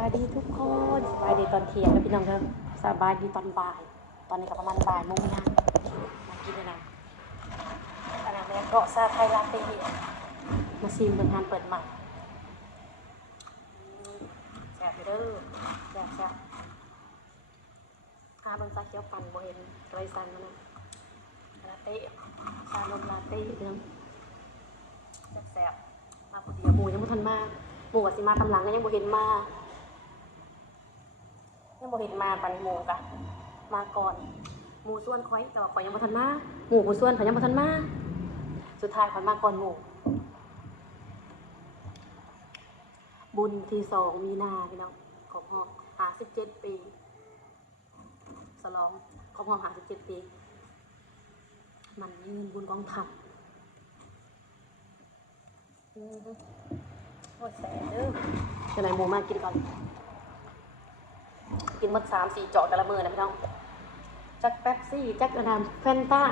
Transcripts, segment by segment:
ายดีทุกคนสบายดีตอนเที่ยงนะพี่น้องเด้อสบายดีตอนบ่ายตอนนี้ก็ประมาณบ่ายโมงนะมากินเลยนะอันนั้นเนี่ยเกาะซาไทยลาเต้มาซีมเบิ่งงานเปิดใหม่แซ่บเด้อแซ่บเบิ่งซาเขียวปั่นบ่เห็นไรสั่งมานะลาเต้ชานมลาเต้พี่น้องแซ่บมาคนเดียวหมูยังบ่ทันมาหมูว่าสิมาตำหลังก็ยังบ่เห็นมาปันหมูกะมาก่อนหมูส่วนข่อยแต่ว่าข่อยยังบ่ทันมาหมูผู้ส่วนข่อยยังบ่ทันมาสุดท้ายข่อยมาก่อนหมูบุญที่2มีนาพี่น้องครบรอบ57ปีฉลองครบรอบ57ปีมันยืนบุญกองทัพโอ้ยแซ่บเด้อจะไหนหมูมากินก่อนกินหมด3-4 เจาะแต่ละมื้อนะพี่น้องจักแป๊บซี่จักน้ำแฟนต้า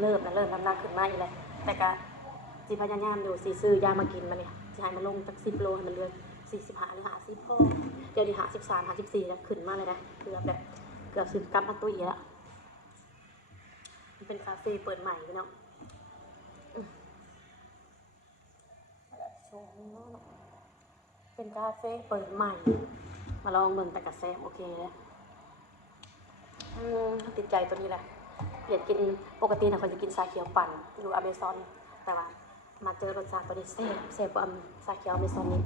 เริ่มน้ำหนักขึ้นมาอีกแล้วแต่ก็สิพยายามอยู่สิซื้อยามากินมาเนี่ยสิให้มันลงจัก10 โลให้มันเหลือ45หรือ50พอเดี๋ยวนี้53 54แล้วขึ้นมาเลยนะเกือบ10 กรัมมาตุ้ยแล้วมันเป็นคาเฟ่เปิดใหม่พี่น้องเป็นคาเฟ่เปิดใหม่มาลองเบิ่งแต่กระแซมโอเคแล้วติดใจตัวนี้แหละเปลี่ยนกินปกตินะเขาจะกินชาเขียวปั่นอยู่อเมซอนแต่ว่ามาเจอรสชาติตัวนี้แซ่บกว่าชาเขียวอเมซอนนี้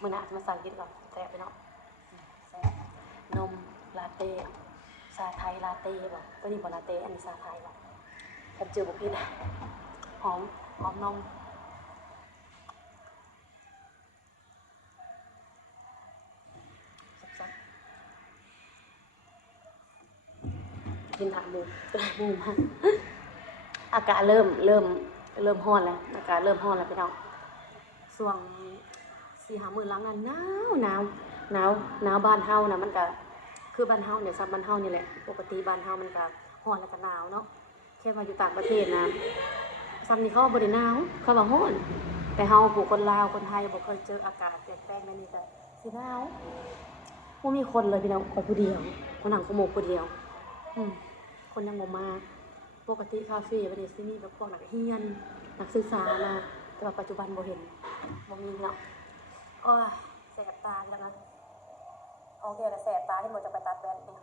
มื้อหน้าจะมาสั่งกินก่อนแซ่บไปเนาะแซ่บนมลาเต้ชาไทยลาเต้บ่ตัวนี้บ่ลาเต้อันนี้ชาไทยบ่ผมเจอบ่ผิดนะหอมนมกินถามหมูมาอากาศเริ่มร้อนแล้วอากาศเริ่มร้อนแล้วพี่น้องช่วง4-5 มื้อหลังนั้นหนาวบ้านเฮานะมันก็คือบ้านเฮาเนี่ยซับบ้านเฮานี่แหละปกติบ้านเฮามันก็ร้อนแล้วก็หนาวเนาะแค่มาอยู่ต่างประเทศนะซ้ำนี่เขาบ่ได้หนาวเขาว่าร้อนแต่เฮาผู้คนลาวคนไทยบ่เคยเจออากาศแปลกๆแบบนี้ก็สิหนาวบ่มีคนเลยพี่น้องคนผู้เดียวคนนั่งขโมกผู้เดียวคนยังบ่มาปกติคาเฟ่วันนี้สิมีแบบพวกนักเรียนนักศึกษามาแต่ว่าปัจจุบันบ่เห็นบ่มีเนาะโอ้ยแสบตาแล้วนะโอเคแล้วแสบตาที่หมดจะไปตัดแว่นเนี่ย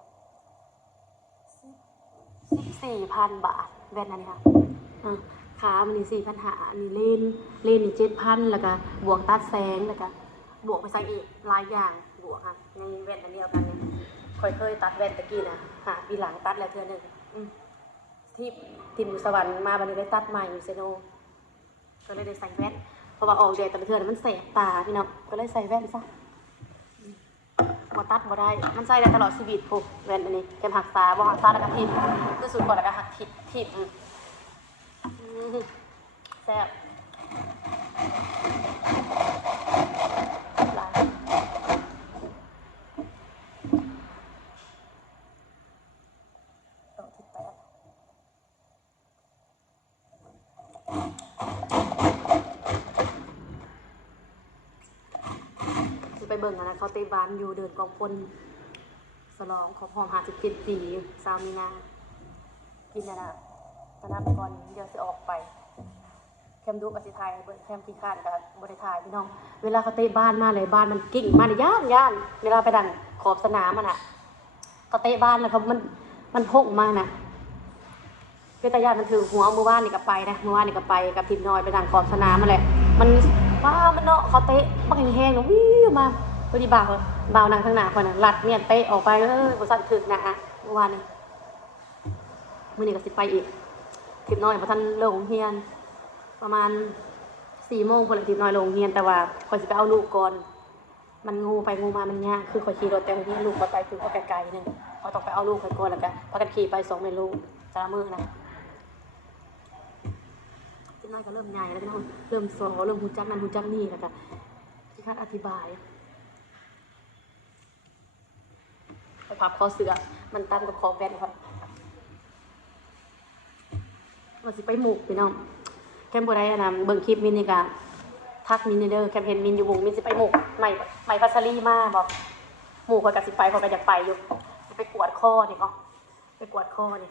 14,000 บาทแว่นอันนี้ค่ะขามันนี่4,500อันนี้เลนนี่ 7,000แล้วก็บวกตัดแสงแล้วก็บวกไปใส่อีกหลายอย่างบวกค่ะในแว่นอันเดียวกันเนี่ยเคยตัดแว่นตะกี้นะปีหลังตัดแล้วเทื่อนึงที่อยู่สวรรค์มาบัดนี้ได้ตัดใหม่อยู่เซโนก็เลยได้ใส่แว่นเพราะว่าออกแดดแต่ละเทื่อมันแสบตาพี่น้องก็เลยใส่แว่นซะบ่ตัดบ่ได้มันใส่ได้ตลอดชีวิตพุแว่นอันนี้แค่หักษาบ่หักษาแล้วก็ทิ่มคือสุดก่อนแล้วก็หักทิ่มแซ่บไปเบิ่งนะเขาเตะบานอยู่เดินกองคนสลองของหอม57 ปี20 มีนากินนะตอนนั้นก่อนเดี๋ยวจะออกไปแคมดูกับสิไทยเบิ่งแคมที่คาดกับบริถ่ายพี่น้องเวลาเขาเตะบ้านมาเลยบ้านมันกิ่งมาเนี่ยย่านเวลาไปดันขอบสนามมันเขาเตะบ้านแล้วเขามันพกมานะคือตาญาติมันถือหัวมือว่านนี่กับไปนะมือว่านนี่กับไปกับทีมน้อยไปดันขอบสนามมาแหละมันเนาะเขาเตะปักแห้งๆวิ่งมาพอดีบ่าวนางข้างหน้าคนน่ะลัดเนี่ยเตะออกไปบริษัทถึกนะเมื่อวานนี้มื้อนี้ก็สิไปอีกทีมน้อยเพราะท่านเลิกโรงเรียนประมาณ4 โมงคนละทีมน้อยโรงเรียนแต่ว่าคอยสิไปเอาลูกก่อนมันงูไปงูมามันยากคือคอยขี่รถแต่ที่ลูกก็ไปคือเขาไกลๆนึงเขาต้องไปเอาลูกไปก่อนแล้วก็พากันขี่ไป2 เมตรลูกจะละมื้อนะทีมน้อยก็เริ่มใหญ่แล้วพี่น้องเริ่มสอเริ่มฮู้จักนั่นฮู้จักนี่แล้วก็ที่คาดอธิบายไปพับคอเสือมันตันกับคอแว่นครับมันสิไปหมูกพี่น้องแค่บ่ได้นะเบิ่งคลิปมินิกะ ทักมินเด้อแคมเปญมินอยู่วงมินสิไปหมู่ใหม่พัชรีมาบอกหมู่คอยกับสิไปคอยก็อยากไปอยู่ไปกวดข้อนี่ก็ไปกวดข้อนี่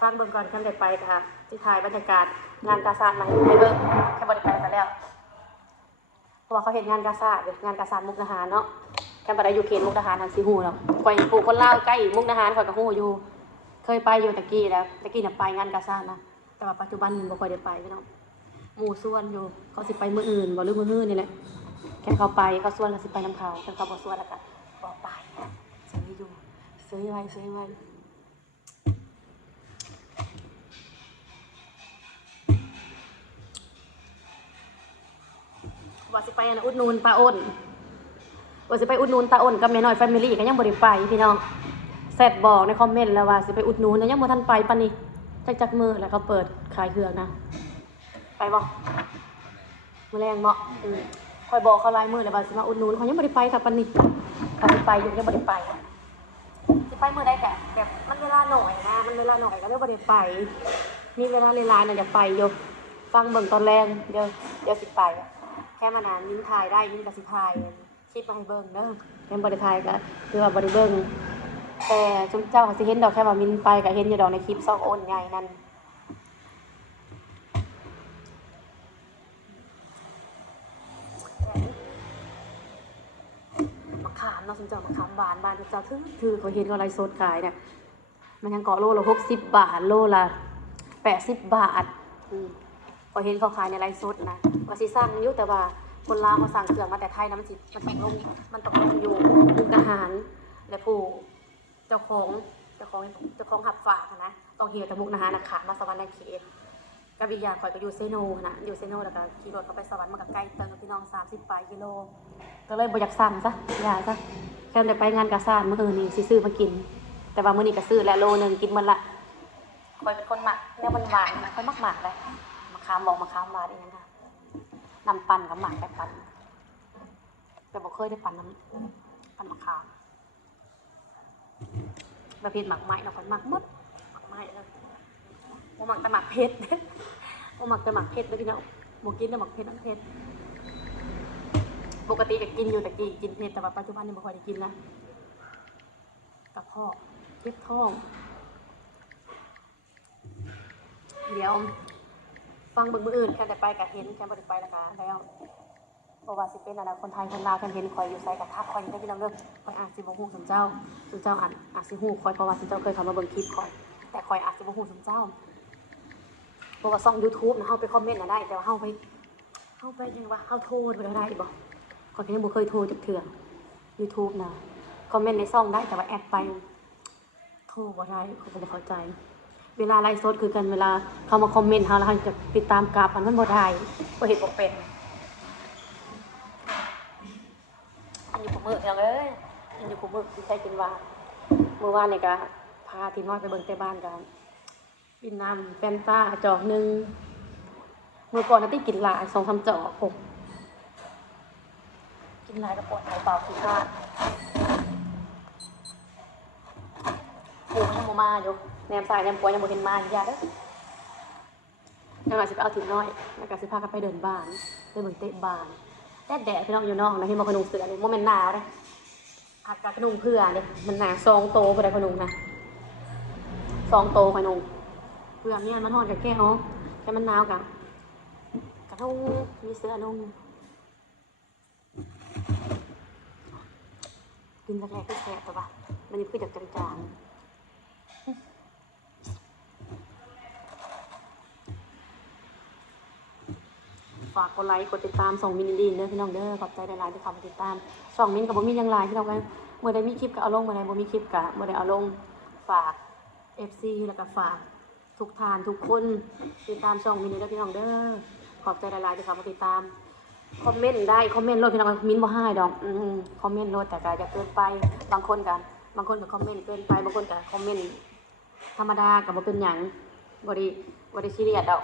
ฟังเบิ่งก่อนแคมได้ไปค่ะที่ถ่ายบรรยากาศงานกาซาดมาให้เบิ่งแค่บ่ได้ไปแล้วเพราะว่าเขาเห็นงานกาซาดงานกาซาดมุกดาหารเนาะแคมบ่ได้อยู่เขตมุกดาหารทางสิฮู้แล้วข่อยผู้คนลาวใกล้มุกดาหารข่อยก็ฮู้อยู่เคยไปอยู่ตะกี้แล้วตะกี้น่ะไปงานกาซาดนะแต่ว่าปัจจุบันบ่ค่อยได้ไปพี่น้องหมู่ส่วนอยู่เขาสิไปมื้ออื่นบ่หรือมื้อฮื้อนี่แหละแค่เขาไปเขาส่วนก็สิไปนำเขาแต่เขาบ่ส่วนแล้วก็บ่ไปซื้ออยู่ซื้อไว้ว่าสิไปอุดหนุนป้าอ้นว่าสิไปอุดหนุนตาอ้นกับแม่น้อยแฟมิลี่ก็ยังบ่ได้ไปพี่น้องแซดบอกในคอมเมนต์แล้วว่าสิไปอุดหนุนยังบ่ทันไปปานนี้จักมื้อแล้วเขาเปิดขายเครื่องนะไปบ่มื้อแรงบ่คอยบอกเขาหลายมื้อแล้วว่าสิมาอุดหนุนเขายังบ่ได้ไปค่ะปานนี้เขาสิไปอยู่ยังบ่ได้ไปสิไปมื้อใดแกแบบมันเวลาหน่อยนะมันเวลาหน่อยก็เลยบ่ได้ไปมีเวลาหลายๆน่ะอยากไปอยู่ฟังเบิ่งตอนแรงเดี๋ยวสิไปแค่มานานมิ้นถ่ายได้มิ้นก็สิถ่ายคลิปมาให้เบิ่งเด้อแค่บ่ได้ถ่ายก็คือว่าบ่ได้เบิ่งแต่จุ๊เจ้าก็สิเห็นดอกแค่ว่ามิ้นไปก็เห็นอยู่ดอกในคลิปซอกโอนใหญ่นั่นมะขามเนาะจุ๊เจ้ามะขามหวานบ้านจุ๊เจ้าถือเขาเห็นเขาไลฟ์สดขายเนี่ยมันยังเกาะโลละ60 บาทโลละ80 บาทพอเห็นเขาขายในไลฟ์สดนะว่าสิสั่งอยู่แต่ว่าคนลาวเขาสั่งเครื่องมาแต่ไทยนะมันต้องลงอยู่มุกดาหารและผู้เจ้าของหับฝากนะต้องเหี่ยวแต่มุกดาหารนะขามาสวรรค์ในเขตกับอีกอย่างข่อยก็อยู่เซโนนะอยู่เซโนแล้วก็ขี่รถเขาไปสวรรค์มันก็ใกล้เติมพี่น้อง30 ปลายกิโลก็เลยบ่อยากสั่งซะอย่าซะแค่ได้ไปงานกาซาดมื้อนี่สิซื้อมากินแต่ว่ามื้อนี้ก็ซื้อแล้วโลนึงกินหมดละข่อยเป็นคนมักเนี่ยมันหวานนะข่อยมักเลยมะขามหวานอีกนะคะน้ำปั่นกับหมากไปปั่นแต่บ่เคยได้ปั่นมะขามประเภทหมักไม้เราก็หมักหมดหมักไม้เลยบ่หมักแต่หมักเผ็ดบ่หมักแต่หมักเผ็ดเลยพี่น้องบ่กินแต่หมักเผ็ดน้ำเผ็ดปกติก็กินอยู่แต่กินเผ็ดแต่ว่าปัจจุบันนี่บ่ค่อยได้กินนะกระเพาะเจ็บท้องเดี๋ยวฟังเบิ่งมื้ออื่นแค่ได้ไปก็เห็นแค่บ่ได้ไปแล้วก็แล้วเพราะว่าสิเป็นคนไทยคนลาวกันเห็นข่อยอยู่ไสก็ทักข่อยได้พี่น้องเด้อข่อยอาจสิบ่ฮู้ซุมเจ้าอาจสิฮู้ข่อยเพราะว่าซุมเจ้าเคยเข้ามาเบิ่งคลิปข่อยแต่ข่อยอาจสิบ่ฮู้ซุมเจ้าเพราะว่าช่อง YouTube นะเฮาไปคอมเมนต์น่ะได้แต่ว่าเฮาไปยังว่าเฮาโทรบ่ได้บ่ข่อยก็ยังบ่เคยโทรจักเทื่อ YouTube นะคอมเมนต์ในช่องได้แต่ว่าแอดไปโทรบ่ได้เขาบ่เข้าใจเวลาไลฟ์สดคือกันเวลาเขามาคอมเมนต์เฮาแล้วเฮาจะติดตามกราฟมันบ่ได้บ่เฮ็ดบ่เป็นอันนี้ผมมืออย่างเอ้ยอันนี้ผมมือที่ใช้กินว่าเมื่อวานนี่ก็พาทีน้อยไปเบิ่งแต่บ้านกันกินน้ำแฟนต้าจอกนึงเมื่อก่อนน่ะที่กินหลาย 2-3 จอกผมกินหลายก็ปวดท้องเปล่าขี้คร้านหมูยังบ่มาอยู่แหนมซ้ายแหนมขวายังบ่เห็นมาอย่าเด้อจังหวะสิไปเอาทีน้อยแล้วก็สิพากันไปเดินบ้านไปเบิ่งเตะบ้านแดดพี่น้องอยู่นอกนะเห็นบ่ขนุงเสือนี่บ่แม่นหนาวเด้อากาศขนุงเพื่อนี่มันหนา2 โตบ่ได้ขนุงนะ2 โตขนุงเพื่อเนี่ยมันฮ้อนกับแก้วแต่มันหนาวกะนุ่งมีเสื้อนุ่งกินแรกๆก็แสบแต่ว่ามันนี่คือจากจางๆฝากกดไลค์กดติดตามส่งมินดีเด้อพี่น้องเด้อขอบใจหลายๆที่เข้ามาติดตามส่องมินกับบ่มียังไลน์พี่น้องกันเมื่อใดมีคลิปก็เอาลงเมื่อใดบ่มีคลิปก็บ่ได้เอาลงฝาก FC แล้วก็ฝากทุกทานทุกคนติดตามช่องมินเด้อพี่น้องเด้อขอบใจหลายๆที่เข้ามาติดตามคอมเมนต์ได้คอมเมนต์โลดพี่น้องมินบ่ให้ดอกคอมเมนต์โลดแต่ก็อย่าเกินไปบางคนก็คอมเมนต์เกินไปบางคนก็คอมเมนต์ธรรมดาก็บ่เป็นหยังบ่ได้ซีเรียสดอก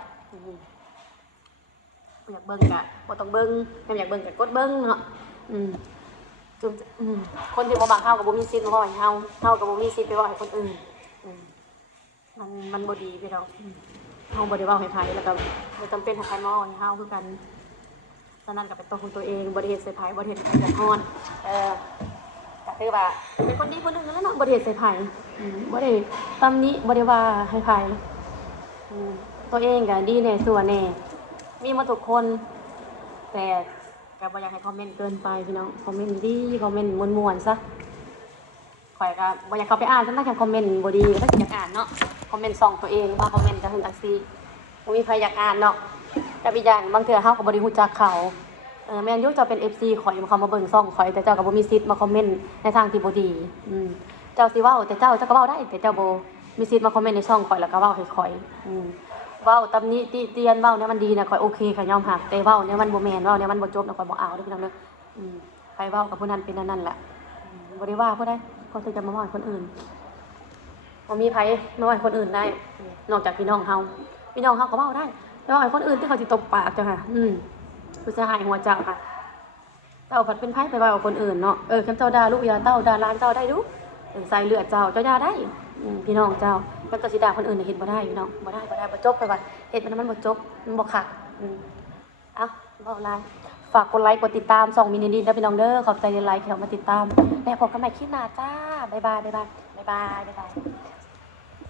อยากเบิ่งก็บ่ต้องเบิ่งถ้าอยากเบิ่งก็กดเบิ่งเนาะคนที่บ่มักเฮาก็บ่มีสิทธิ์มาเว้าให้เฮาก็บ่มีสิทธิ์ไปเว้าให้คนอื่นมันบ่ดีพี่น้องเฮาบ่ได้เว้าให้ไผแล้วก็บ่จำเป็นให้ใครมาเว้าให้เฮาคือกันส ฉะนั้นก็เป็นตัวของตัวเองบ่ได้เฮ็ดใส่ไผบ่ได้เฮ็ดให้ไผเดือดร้อนก็คือว่าเป็นคนดีคนหนึงแล้วเนาะบ่ได้เฮ็ดใส่ไผบ่ได้ตำหนิบ่ได้ว่าให้ไผตัวเองก็ดีแน่ชั่วแน่มีหมดทุกคน แต่ก็บ่อยากให้คอมเมนต์เกินไปพี่น้องคอมเมนต์ดีคอมเมนต์ม่วนๆซะข่อยก็บ่อยากเข้าไปอ่านซะนะแค่คอมเมนต์บ่ดีก็สิอยากอ่านเนาะคอมเมนต์ส่องตัวเองว่าคอมเมนต์จังซั่นจังซี่บ่มีใครอยากอ่านเนาะแต่อีกอย่างบางเทื่อเฮาก็บ่ได้รู้จักเขาแม่นอยู่เจ้าเป็น FC ข่อยเขามาเบิ่งช่องข่อยแต่เจ้าก็บ่มีสิทธิ์มาคอมเมนต์ในทางที่บ่ดีเจ้าสิเว้าแต่เจ้าก็เว้าได้แต่เจ้าบ่มีสิทธิ์มาคอมเมนต์ในช่องข่อยแล้วก็เว้าให้ข่อยเว้าตำหนิติเตียนเว้าเนี่ยมันดีนะข่อยโอเคข่อยยอมรับแต่เว้าเนี่ยมันบ่แม่นเว้าเนี่ยมันบ่จบนะข่อยบ่เอาเด้อพี่น้องเด้อใครเว้ากับผู้นั้นเป็นอันนั้นแหละบ่ได้ว่าผู้ใดก็จะมาว่าคนอื่นบ่มีไผมาว่าคนอื่นได้นอกจากพี่น้องเฮาก็เว้าได้แต่ว่าคนอื่นที่เขาสิตบปากเจ้าค่ะคือจะหายหัวเจ้าค่ะเจ้าผัดเป็นไผไปว่ากับคนอื่นเนาะคันเจ้าด่าลูกยาเต้าด่าหลานเจ้าได้ดูใส่เลือดเจ้าด่าได้พี่น้องเจ้าแล้วก็สิด่าคนอื่นเฮ็ดบ่ได้พี่น้องบ่ได้บ่จบไปว่าเฮ็ดมันบ่จบมันบ่คักเอ้าบ่หลายฝากกดไลค์กดติดตาม2มินิดินเด้อพี่น้องเด้อขอบใจหลายๆที่เข้ามาติดตามแล้วพบกันใหม่คลิปหน้าจ้าบ๊ายบาย